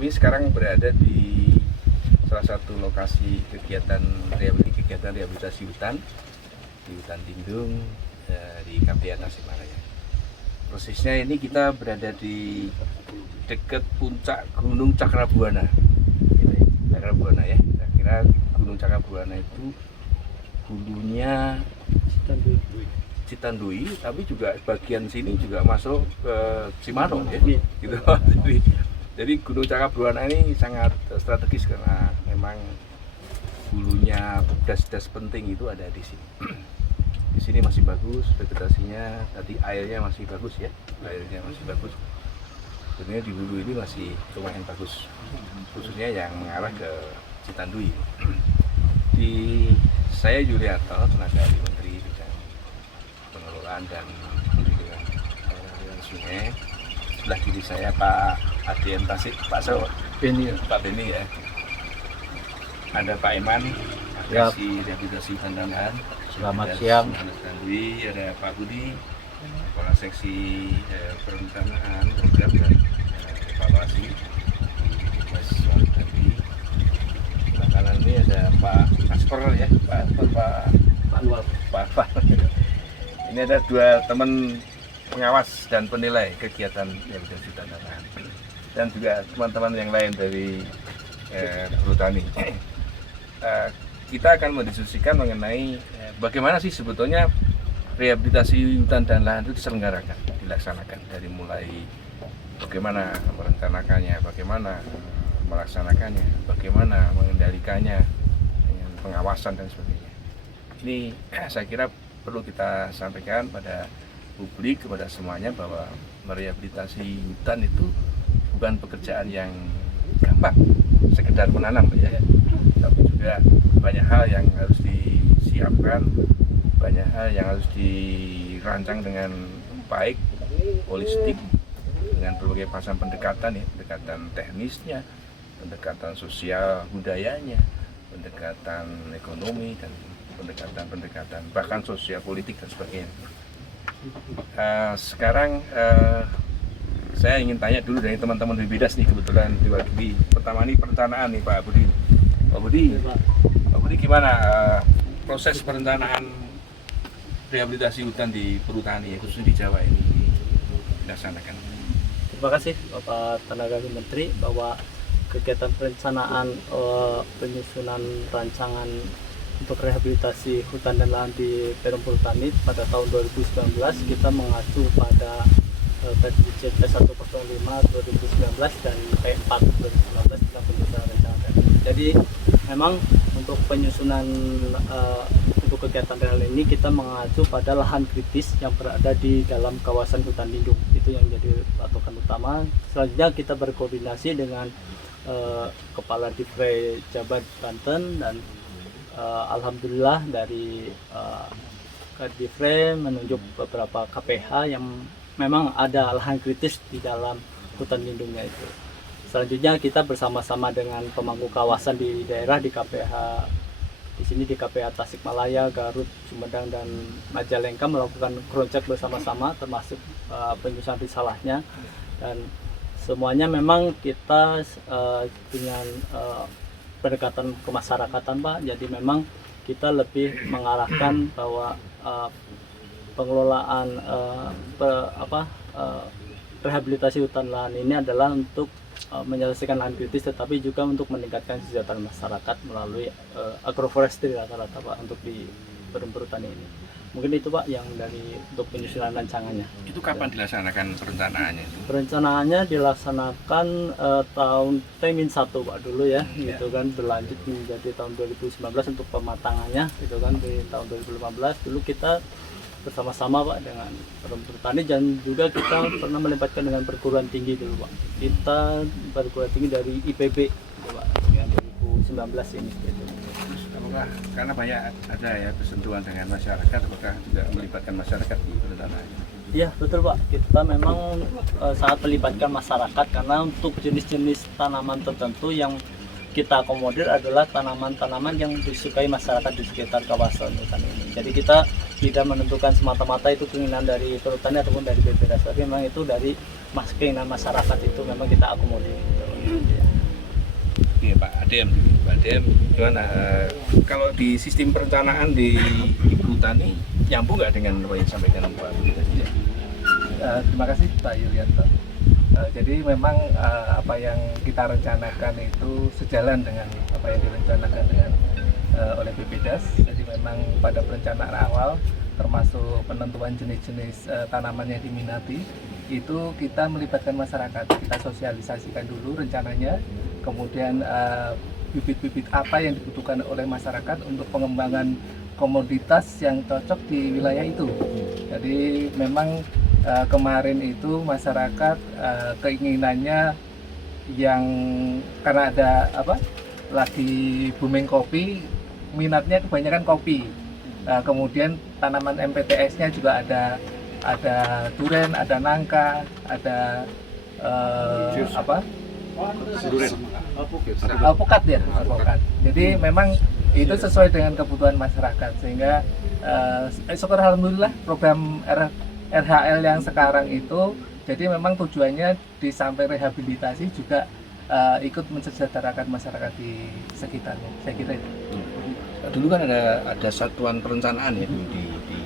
Kami sekarang berada di salah satu lokasi kegiatan rehabilitasi hutan di hutan lindung di Kabupaten Tasikmalaya. Persisnya ini kita berada di dekat puncak Gunung Cakrabuana. Cakrabuana ya. Saya kira Gunung Cakrabuana itu hulunya Citandui, tapi juga bagian sini juga masuk ke Cimanuk ya. Gitu. Jadi Gunung Cakrabuana ini sangat strategis karena memang hulunya das-das penting itu ada di sini. Di sini masih bagus vegetasinya, tadi airnya masih bagus ya, airnya masih bagus. Sebenarnya di hulu ini masih lumayan bagus, khususnya yang mengarah ke Citandui. Di saya Yuliarto, tenaga ahli Menteri bidang pengelolaan dan perlindungan sungai. Sebelah kiri saya Pak ADM Tasik, Pak Beni ya. Ada Pak Iman, Kasih Rehabilitasi Hutan dan Lahan. Selamat siang. Ada Pak Budi, Kepala Seksi Perencanaan Program dan Evaluasi Mas Wali. Sebelah kanan ini ada Pak Kasper ya, Pak Luar. Ini ada dua teman pengawas dan penilai kegiatan rehabilitasi hutan dan lahan, dan juga teman-teman yang lain dari perhutani. Kita akan mendiskusikan mengenai bagaimana sih sebetulnya rehabilitasi hutan dan lahan itu diselenggarakan, dilaksanakan, dari mulai bagaimana merencanakannya, bagaimana melaksanakannya, bagaimana mengendalikannya dengan pengawasan dan sebagainya. Ini saya kira perlu kita sampaikan pada publik, kepada semuanya, bahwa merehabilitasi hutan itu bukan pekerjaan yang gampang, sekedar menanam ya, tapi juga banyak hal yang harus disiapkan, banyak hal yang harus dirancang dengan baik, holistik, dengan berbagai macam pendekatan ya, pendekatan teknisnya, pendekatan sosial budayanya, pendekatan ekonomi, dan pendekatan bahkan sosial politik dan sebagainya. Sekarang saya ingin tanya dulu dari teman-teman di Bidas nih, kebetulan diwakili. Pertama ini perencanaan nih Pak Budi. Pak Budi gimana proses perencanaan rehabilitasi hutan di perhutani, khususnya di Jawa ini dilaksanakan? Terima kasih Bapak Tenaga Menteri bahwa kegiatan perencanaan penyusunan rancangan untuk rehabilitasi hutan dan lahan di Perum Perhutani pada tahun 2019 kita mengacu pada Pergub P105 2019 dan P4 2019 tentang penyusunan rancangan. Jadi memang untuk penyusunan untuk kegiatan real ini kita mengacu pada lahan kritis yang berada di dalam kawasan hutan lindung. Itu yang jadi patokan utama. Selanjutnya kita berkoordinasi dengan Kepala Divre Jabar Banten dan alhamdulillah dari Kadifren menunjuk beberapa KPH yang memang ada lahan kritis di dalam hutan lindungnya itu. Selanjutnya kita bersama-sama dengan pemangku kawasan di daerah di KPH di sini di KPH Tasikmalaya, Garut, Sumedang dan Majalengka melakukan cross check bersama-sama termasuk penyusunan risalahnya, dan semuanya memang kita dengan pendekatan kemasyarakatan Pak. Jadi memang kita lebih mengarahkan bahwa pengelolaan rehabilitasi hutan lahan ini adalah untuk menyelesaikan lahan kritis, tetapi juga untuk meningkatkan kesejahteraan masyarakat melalui agroforestry rata-rata Pak untuk di perhutani ini. Mungkin itu Pak yang dari untuk penyusunan rancangannya. Itu kapan dilaksanakan perencanaannya itu? Perencanaannya dilaksanakan tahun T-1 Pak dulu ya, gitu kan, berlanjut menjadi tahun 2019 untuk pematangannya, gitu kan. Di tahun 2015 dulu kita bersama-sama Pak dengan perhutani, dan juga kita pernah melibatkan dengan perguruan tinggi dulu Pak. Kita perguruan tinggi dari IPB gitu, Pak, yang 2019 ini gitu. Terus apakah karena banyak ada ya bersentuhan dengan masyarakat, apakah juga melibatkan masyarakat di perencanaan? Iya betul Pak, kita memang sangat melibatkan masyarakat karena untuk jenis-jenis tanaman tertentu yang kita akomodir adalah tanaman-tanaman yang disukai masyarakat di sekitar kawasan hutan ini. Jadi kita tidak menentukan semata-mata itu keinginan dari perhutani ataupun dari BPDAS, tapi memang itu dari keinginan masyarakat itu memang kita akomodir. Iya Pak Adem, gimana kalau di sistem perencanaan di perhutani nyambung nggak dengan apa yang disampaikan Pak Budi tadi? Terima kasih Pak Yulianto. Jadi memang apa yang kita rencanakan itu sejalan dengan apa yang direncanakan dengan oleh BPDAS. Jadi memang pada perencanaan awal termasuk penentuan jenis-jenis tanaman yang diminati itu kita melibatkan masyarakat. Kita sosialisasikan dulu rencananya, kemudian bibit-bibit apa yang dibutuhkan oleh masyarakat untuk pengembangan komoditas yang cocok di wilayah itu. Jadi memang kemarin itu masyarakat keinginannya yang karena ada lagi booming kopi, minatnya kebanyakan kopi. Kemudian tanaman MPTS-nya juga ada duren, ada nangka, ada alpukat ya, alpukat. Jadi memang itu sesuai dengan kebutuhan masyarakat, sehingga syukur alhamdulillah program RHL yang sekarang itu jadi memang tujuannya di samping rehabilitasi juga ikut mensejahterakan masyarakat di sekitarnya. Saya kira itu. Dulu kan ada satuan perencanaan ya di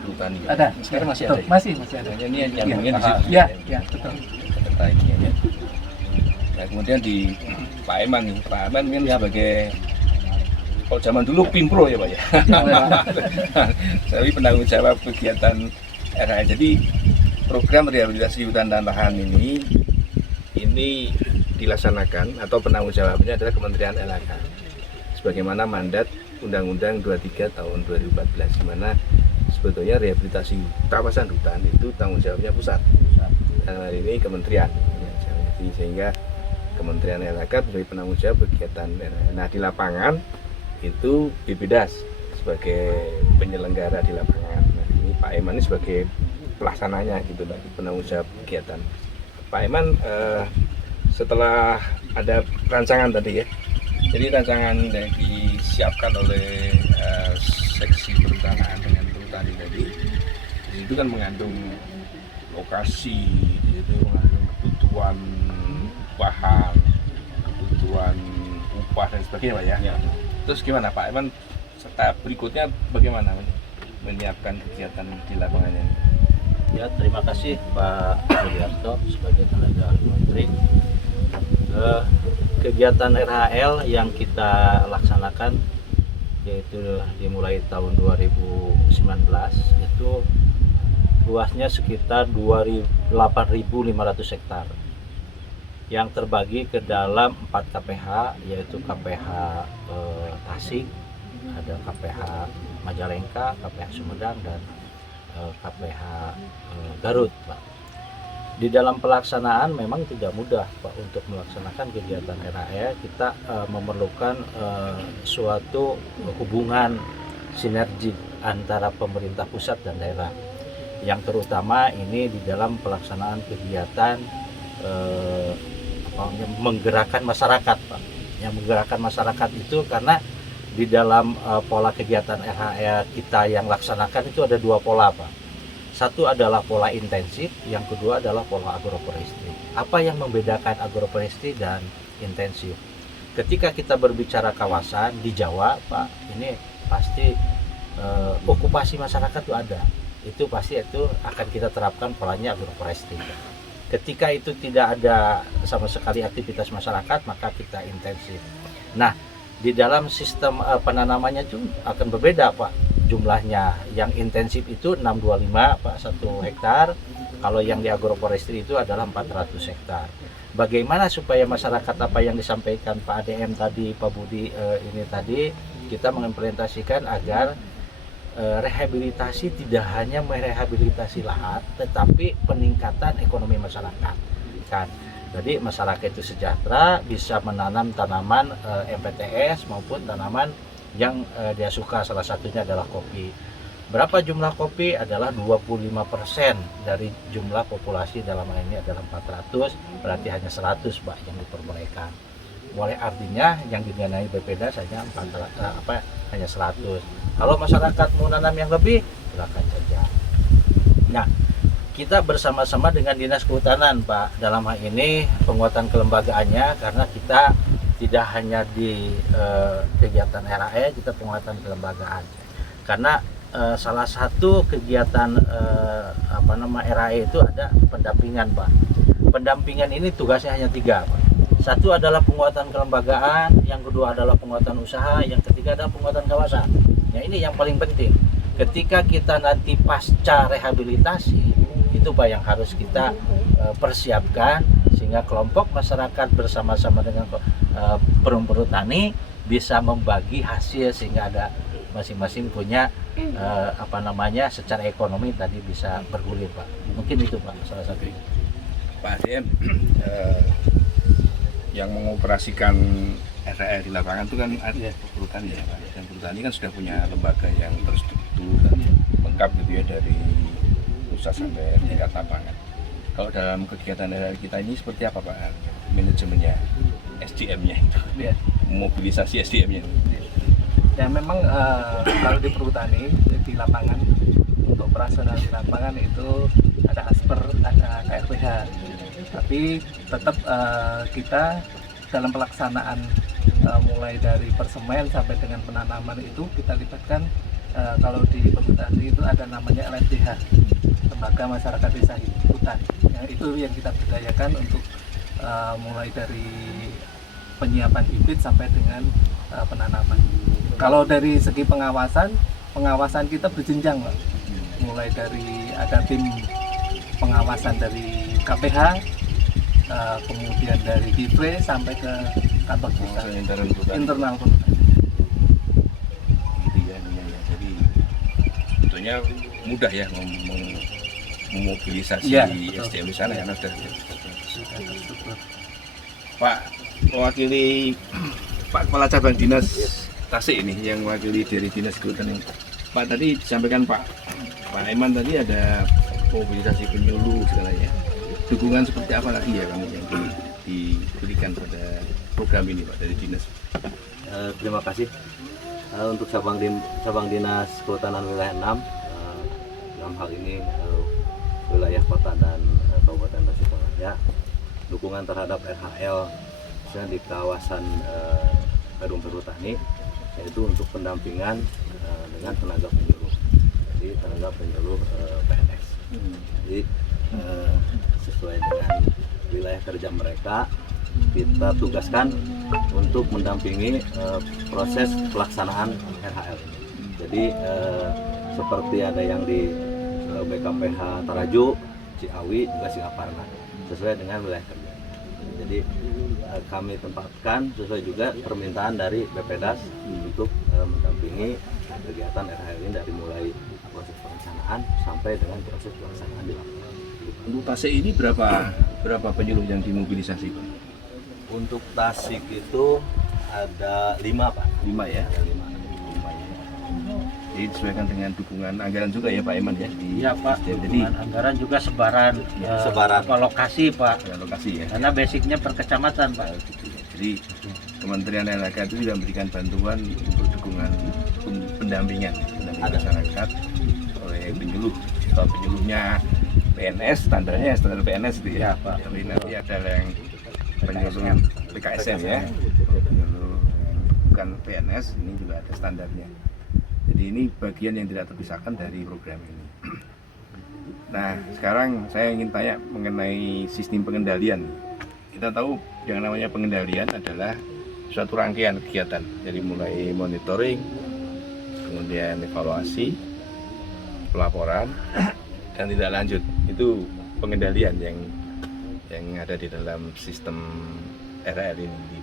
perhutani. Ada. Sekarang masih betul, ada. Masih ada. Hanya ini yang nyambungnya di situ. Ya, betul. Terkait ya. Nah, kemudian di Pak Eman nih, Pak Eman kan sebagai kalau zaman dulu Pimpro ya Pak ya. Tapi penanggung jawab kegiatan RHL. Jadi program rehabilitasi hutan dan lahan ini dilaksanakan atau penanggung jawabnya adalah Kementerian LHK sebagaimana mandat Undang-Undang 23 tahun 2014, di mana sebetulnya rehabilitasi kawasan hutan itu tanggung jawabnya pusat. Ini kementerian ya, jadi sehingga Kementerian LHK sebagai penanggung jawab kegiatan RHL. Nah di lapangan itu BPDAS sebagai penyelenggara di lapangan. Nah, ini Pak Eman ini sebagai pelaksananya gitu, penanggung jawab kegiatan. Pak Eman setelah ada rancangan tadi ya, jadi rancangan yang disiapkan oleh seksi perencanaan dengan perhutani tadi, itu kan mengandung lokasi, itu mengandung kebutuhan bahan, kebutuhan upah dan sebagainya Pak ya. Terus gimana Pak Eman, serta berikutnya bagaimana menyiapkan kegiatan di lapangannya? Ya, terima kasih Pak Yulianto sebagai tenaga ahli menteri. Kegiatan RHL yang kita laksanakan yaitu dimulai tahun 2019 itu luasnya sekitar 8.500 hektar yang terbagi ke dalam 4 KPH, yaitu KPH Tasik, ada KPH Majalengka, KPH Sumedang, dan KPH Garut Pak. Di dalam pelaksanaan memang tidak mudah Pak untuk melaksanakan kegiatan RHE. Kita memerlukan suatu hubungan sinergi antara pemerintah pusat dan daerah. Yang terutama ini di dalam pelaksanaan kegiatan menggerakkan masyarakat Pak. Yang menggerakkan masyarakat itu karena di dalam pola kegiatan RHE kita yang laksanakan itu ada dua pola Pak. Satu adalah pola intensif, yang kedua adalah pola agroforestry. Apa yang membedakan agroforestry dan intensif? Ketika kita berbicara kawasan di Jawa Pak, ini pasti okupasi masyarakat itu ada. Itu pasti itu akan kita terapkan polanya agroforestry. Ketika itu tidak ada sama sekali aktivitas masyarakat, maka kita intensif. Nah, di dalam sistem penanamannya itu akan berbeda Pak. Jumlahnya yang intensif itu 625 Pak 1 hektar. Kalau yang di agroforestry itu adalah 400 hektar. Bagaimana supaya masyarakat apa yang disampaikan Pak ADM tadi, Pak Budi ini tadi, kita mengimplementasikan agar rehabilitasi tidak hanya merehabilitasi lahan, tetapi peningkatan ekonomi masyarakat. Kan? Jadi masyarakat itu sejahtera, bisa menanam tanaman MPTS maupun tanaman yang dia suka, salah satunya adalah kopi. Berapa jumlah kopi? Adalah 25% dari jumlah populasi, dalam hal ini adalah 400, berarti hanya 100 Pak yang diperbolehkan. Oleh artinya yang didanai BPDAS hanya 100. Kalau masyarakat mau nanam yang lebih, silakan saja. Nah, kita bersama-sama dengan Dinas Kehutanan Pak, dalam hal ini penguatan kelembagaannya, karena kita tidak hanya di kegiatan RHE, kita penguatan kelembagaan. Karena salah satu kegiatan RHE itu ada pendampingan Pak. Pendampingan ini tugasnya hanya 3 Pak. Satu adalah penguatan kelembagaan, yang kedua adalah penguatan usaha, yang ketiga adalah penguatan kawasan. Ya, ini yang paling penting. Ketika kita nanti pasca rehabilitasi, itu Pak yang harus kita persiapkan, sehingga kelompok masyarakat bersama-sama dengan perum-perum tani bisa membagi hasil, sehingga ada masing-masing punya secara ekonomi tadi bisa bergulir Pak. Mungkin itu Pak salah satu. Pak ADM, yang mengoperasikan RHE di lapangan itu kan ada perhutani ya Pak. Dan perhutani kan sudah punya lembaga yang terstruktur dan lengkap gitu ya, dari pusat sampai tingkat lapangan. Kalau dalam kegiatan RHE kita ini seperti apa Pak manajemennya, SDM-nya itu, mobilisasi SDM-nya? Ya memang kalau di perhutani di lapangan, untuk operasional di lapangan itu ada ASPER, ada KRPH. Tapi tetap kita dalam pelaksanaan mulai dari persemen sampai dengan penanaman itu kita libatkan, kalau di perhutani itu ada namanya LSDH, Lembaga Masyarakat Desa Hutan. Itu yang kita berdayakan untuk mulai dari penyiapan bibit sampai dengan penanaman. Kalau dari segi pengawasan kita berjenjang Pak. Mulai dari ada tim pengawasan dari KPH, kemudian dari DIFRE sampai ke kantor pusat internal perhutani. Jadi sebetulnya mudah ya memobilisasi SDM di sana ya, sudah. Pak mewakili Pak Kepala Cabang Dinas Tasik ini, yang mewakili dari Dinas Kehutanan. Pak tadi disampaikan Pak Eman tadi ada mobilisasi penyuluh segalanya. Dukungan seperti apa lagi ya kami yang diberikan pada program ini Pak dari Dinas? Terima kasih untuk cabang Dinas Kehutanan wilayah 6, dalam hal ini wilayah kota dan Kabupaten Tasikmalaya. Dukungan terhadap RHL misalnya di kawasan Perum Perhutani, yaitu untuk pendampingan dengan tenaga penyuluh. Jadi tenaga penyuluh PNS. Jadi sesuai dengan wilayah kerja mereka, kita tugaskan untuk mendampingi proses pelaksanaan RHL ini. Jadi seperti ada yang di BKPH Taraju, Ciawi, juga Singaparna, sesuai dengan wilayah kerja. Jadi kami tempatkan sesuai juga permintaan dari BPDAS untuk mendampingi kegiatan RHL ini dari mulai proses perencanaan sampai dengan proses pelaksanaan di lapangan. untuk Tasik ini berapa penyuluh yang dimobilisasi Pak? Untuk Tasik itu ada 5 Pak. 5 ya. Ada 5. Jadi disesuaikan dengan dukungan anggaran juga ya Pak Eman ya di Iya Pak, SDM. Jadi dukungan anggaran juga sebaran, Sebaran. apa, lokasi Pak, ya, lokasi ya. karena basicnya per kecamatan Pak. Jadi Kementerian LHK itu juga memberikan bantuan untuk dukungan pendampingan masyarakat oleh penyuluh. Kalau penyuluhnya PNS, standarnya standar PNS itu ya. Pak. Tapi nanti ada yang penyuluh PKSM ya. Penyuluh bukan PNS ini juga ada standarnya. Jadi ini bagian yang tidak terpisahkan dari program ini. Nah, sekarang saya ingin tanya mengenai sistem pengendalian. Kita tahu yang namanya pengendalian adalah suatu rangkaian kegiatan. Jadi mulai monitoring, kemudian evaluasi, pelaporan, dan tindak lanjut. Itu pengendalian yang ada di dalam sistem RL ini.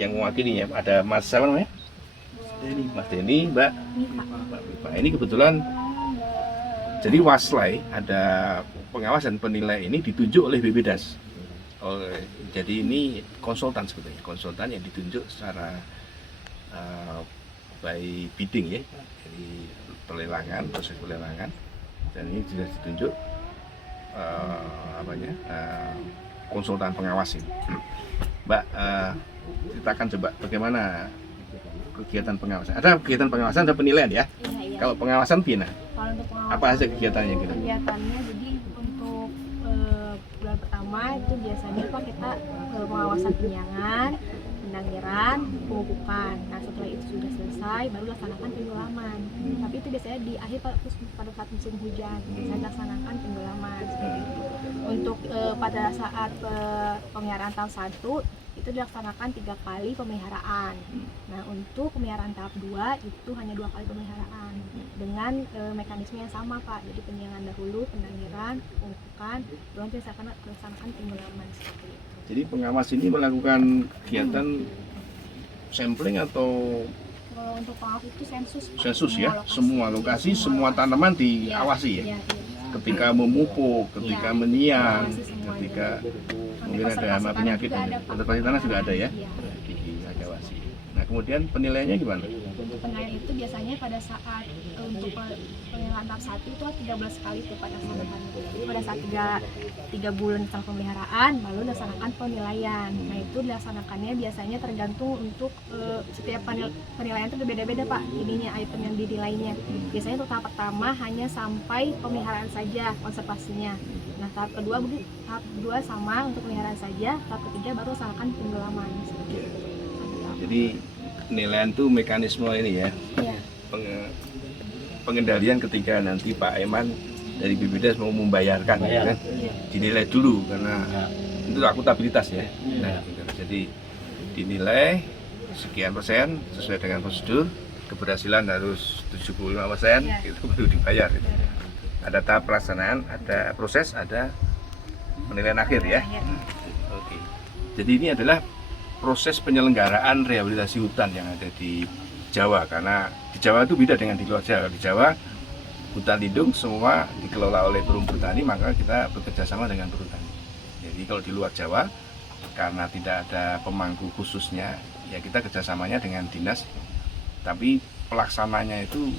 Yang mewakilinya ada Mas siapa namanya? Mas Denny, Mbak Mipa. Ini kebetulan jadi Waslai ada pengawasan penilai ini ditunjuk oleh BPDAS. Jadi ini konsultan sebetulnya, konsultan yang ditunjuk secara by bidding ya, jadi pelelangan, proses pelelangan, dan ini sudah ditunjuk konsultan pengawas ini. Mbak, ceritakan coba bagaimana kegiatan pengawasan. Ada kegiatan pengawasan, ada penilaian ya. Iya. Kalau pengawasan Pina, Kalau untuk pengawasan, apa saja kegiatannya gitu? Kegiatannya jadi untuk bulan pertama itu biasanya Pak kita pengawasan penyiangan, pendangiran, pemupukan. Nah setelah itu sudah selesai baru laksanakan penggelaman. Tapi itu biasanya di akhir pada saat musim hujan biasanya dilaksanakan penggelaman seperti itu. Untuk pada saat pemeliharaan tahap 1 itu dilaksanakan 3 kali pemeliharaan. Nah untuk pemeliharaan tahap 2 itu hanya 2 kali pemeliharaan dengan mekanisme yang sama Pak. Jadi penyiangan dahulu, pendangiran, pemupukan, baru nanti dilaksanakan penggelaman seperti itu. Jadi pengawas ini melakukan kegiatan sampling atau Kalau untuk pengawas itu sensus Pak. sensus ya, lokasi. semua lokasi, semua tanaman diawasi ya. Iya. Ketika memupuk, ketika Iya, menyiang, diawasi semua. ketika Nanti mungkin ada konservasi hama tanah penyakit, juga ada, Pak. konservasi tanah juga ada ya, Iya. diawasi. Nah kemudian penilaiannya gimana? Untuk penilaian itu biasanya pada saat untuk penilaian tahap 1 itu 13 kali tuh pada laksanakan. Jadi pada saat 3 bulan setelah pemeliharaan baru dilaksanakan penilaian. Nah itu dilaksanakannya biasanya tergantung untuk setiap penilaian itu berbeda-beda Pak. Ininya item yang dinilainya. Biasanya untuk tahap pertama hanya sampai pemeliharaan saja konservasinya. Nah tahap kedua sama untuk pemeliharaan saja. Tahap ketiga baru laksanakan penggelaman. Jadi penilaian itu mekanisme ini ya, Iya. pengendalian ketika nanti Pak Eman dari BPDAS mau membayarkan ya kan, dinilai dulu karena itu akuntabilitas ya. Nah, jadi dinilai sekian persen sesuai dengan prosedur, keberhasilan harus 75%, itu baru dibayar. Gitu. Ada tahap pelaksanaan, ada proses, ada penilaian akhir ya. Oke. Jadi ini adalah proses penyelenggaraan rehabilitasi hutan yang ada di Jawa, karena di Jawa itu beda dengan di luar Jawa. Di Jawa hutan lindung semua dikelola oleh perum pertani, maka kita bekerja sama dengan perhutani. Jadi kalau di luar Jawa karena tidak ada pemangku khususnya, ya kita kerjasamanya dengan dinas, tapi pelaksananya itu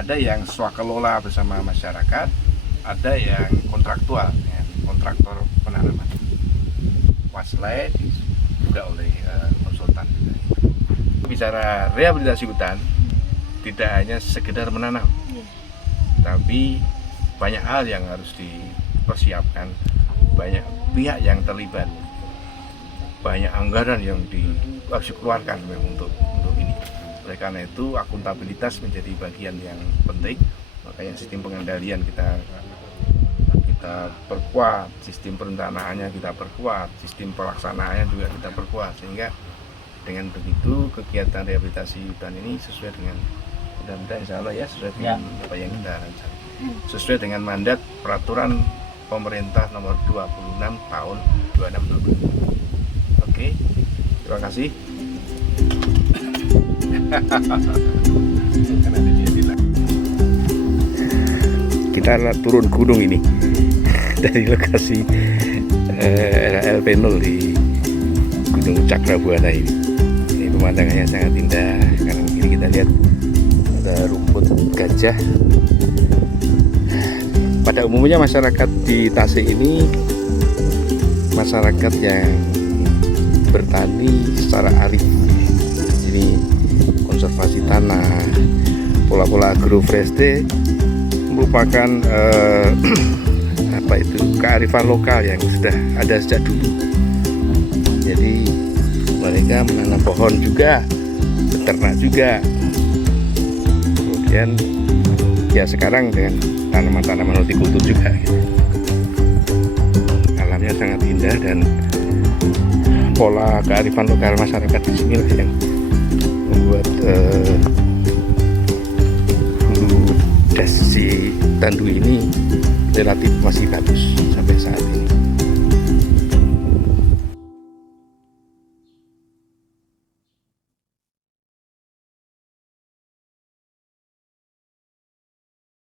ada yang swakelola bersama masyarakat, ada yang kontraktual, ya, kontraktor penanaman. Waslai juga oleh konsultan. Bicara rehabilitasi hutan tidak hanya sekedar menanam, tapi banyak hal yang harus dipersiapkan, banyak pihak yang terlibat, banyak anggaran yang harus dikeluarkan untuk ini. Oleh karena itu akuntabilitas menjadi bagian yang penting, makanya sistem pengendalian kita perkuat, sistem perencanaannya kita perkuat, sistem pelaksanaannya juga kita perkuat, sehingga dengan begitu kegiatan rehabilitasi hutan ini sesuai dengan mudah-mudahan insya Allah ya sesuai dengan apa yang kita rencanakan, sesuai dengan mandat peraturan pemerintah nomor 26 tahun 2020. Oke, terima kasih. kita turun gunung ini dari lokasi RHL P0 di Gunung Cakrabuana ini. Ini pemandangannya sangat indah. Kanan kiri kita lihat ada rumput gajah. Pada umumnya masyarakat di Tasik ini masyarakat yang bertani secara arif. Ini konservasi tanah, pola-pola agroforestry merupakan kearifan lokal yang sudah ada sejak dulu. Jadi mereka menanam pohon juga, beternak juga. Kemudian ya sekarang dengan tanaman-tanaman hortikultur juga gitu. Alamnya sangat indah dan pola kearifan lokal masyarakat di sini yang membuat hulu das si Tandu ini relatif masih bagus sampai saat ini.